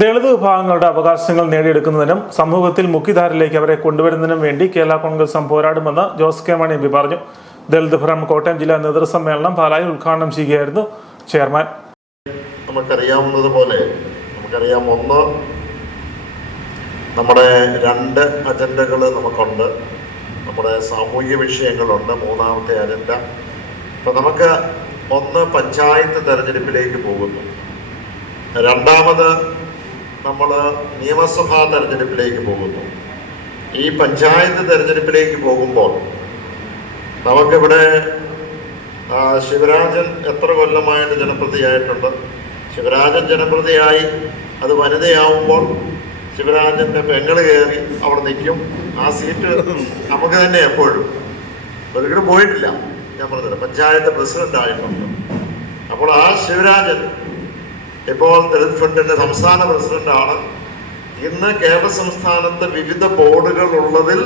ദളിത് വിഭാഗങ്ങളുടെ അവകാശങ്ങൾ നേടിയെടുക്കുന്നതിനും സമൂഹത്തിൽ മുഖ്യധാരയിലേക്ക് അവരെ കൊണ്ടുവരുന്നതിനും വേണ്ടി കേരള കോൺഗ്രസ് പോരാടുമെന്ന് Jose K Mani M P പറഞ്ഞു. ദളിത് ഫോറം കോട്ടയം ജില്ലാ നേതൃസമ്മേളനം പാലായിൽ ഉദ്ഘാടനം ചെയ്യുകയായിരുന്നു ചെയർമാൻ. നമുക്കറിയാവുന്നതുപോലെ ഒന്ന് നമ്മുടെ രണ്ട് അജണ്ടകൾ നമുക്കുണ്ട്. നമ്മുടെ സാമൂഹിക വിഷയങ്ങളുണ്ട്. മൂന്നാമത്തെ അജണ്ട ഇപ്പം നമുക്ക് ഒന്ന് പഞ്ചായത്ത് തെരഞ്ഞെടുപ്പിലേക്ക് പോകുന്നു. രണ്ടാമത് നമ്മൾ നിയമസഭാ തെരഞ്ഞെടുപ്പിലേക്ക് പോകുന്നു. ഈ പഞ്ചായത്ത് തെരഞ്ഞെടുപ്പിലേക്ക് പോകുമ്പോൾ നമുക്കിവിടെ ശിവരാജൻ എത്ര കൊല്ലമായിട്ട് ജനപ്രതിയായിട്ടുണ്ട്. ശിവരാജൻ ജനപ്രതിയായി അത് വനിതയാവുമ്പോൾ ശിവരാജൻ്റെ പെങ്ങൾ കയറി അവിടെ നിൽക്കും. ആ സീറ്റ് നമുക്ക് തന്നെ എപ്പോഴും ഒരിക്കലും പോയിട്ടില്ല. ഞാൻ പറഞ്ഞത് പഞ്ചായത്ത് പ്രസിഡന്റ് ആയിട്ടുണ്ട്. അപ്പോൾ ആ ശിവരാജൻ ഇപ്പോൾ ദളിത് ഫ്രണ്ടിന്റെ സംസ്ഥാന പ്രസിഡന്റാണ്. ഇന്ന് കേരള സംസ്ഥാനത്ത് വിവിധ ബോർഡുകൾ ഉള്ളതിൽ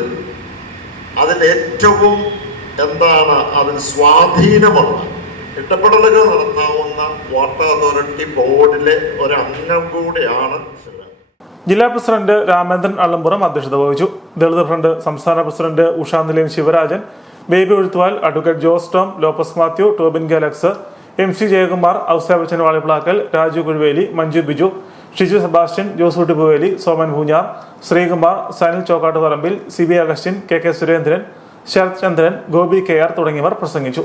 അതിൽ ഏറ്റവും അതിൽ സ്വാധീനമുള്ള ഇടപെടലുകൾ നടത്താവുന്ന വാട്ടർ അതോറിറ്റി ബോർഡിലെ ഒരു അംഗം കൂടിയാണ് ശിവരാജൻ. ജില്ലാ പ്രസിഡന്റ് രാമേന്ദ്രൻ അള്ളംപുറം അധ്യക്ഷത വഹിച്ചു. ദളിത് ഫ്രണ്ട് സംസ്ഥാന president Ushanilayam Sivarajan, Baby Ezhuthuval, advocate Jose Tom, Lopez Mathew, Tobin Galax, MC Jayakumar, Ousepachan Valiplackal, Raju Kuzhuveli, Manju Biju, Shiju Sebastian, Josootty Pooveli, Soman Poonjar, Sreekumar, Sanil Chokkattuparambil, CB Augustine, KK Surendran, Sarath Chandran, Gopi KR തുടങ്ങിയവർ പ്രസംഗിച്ചു.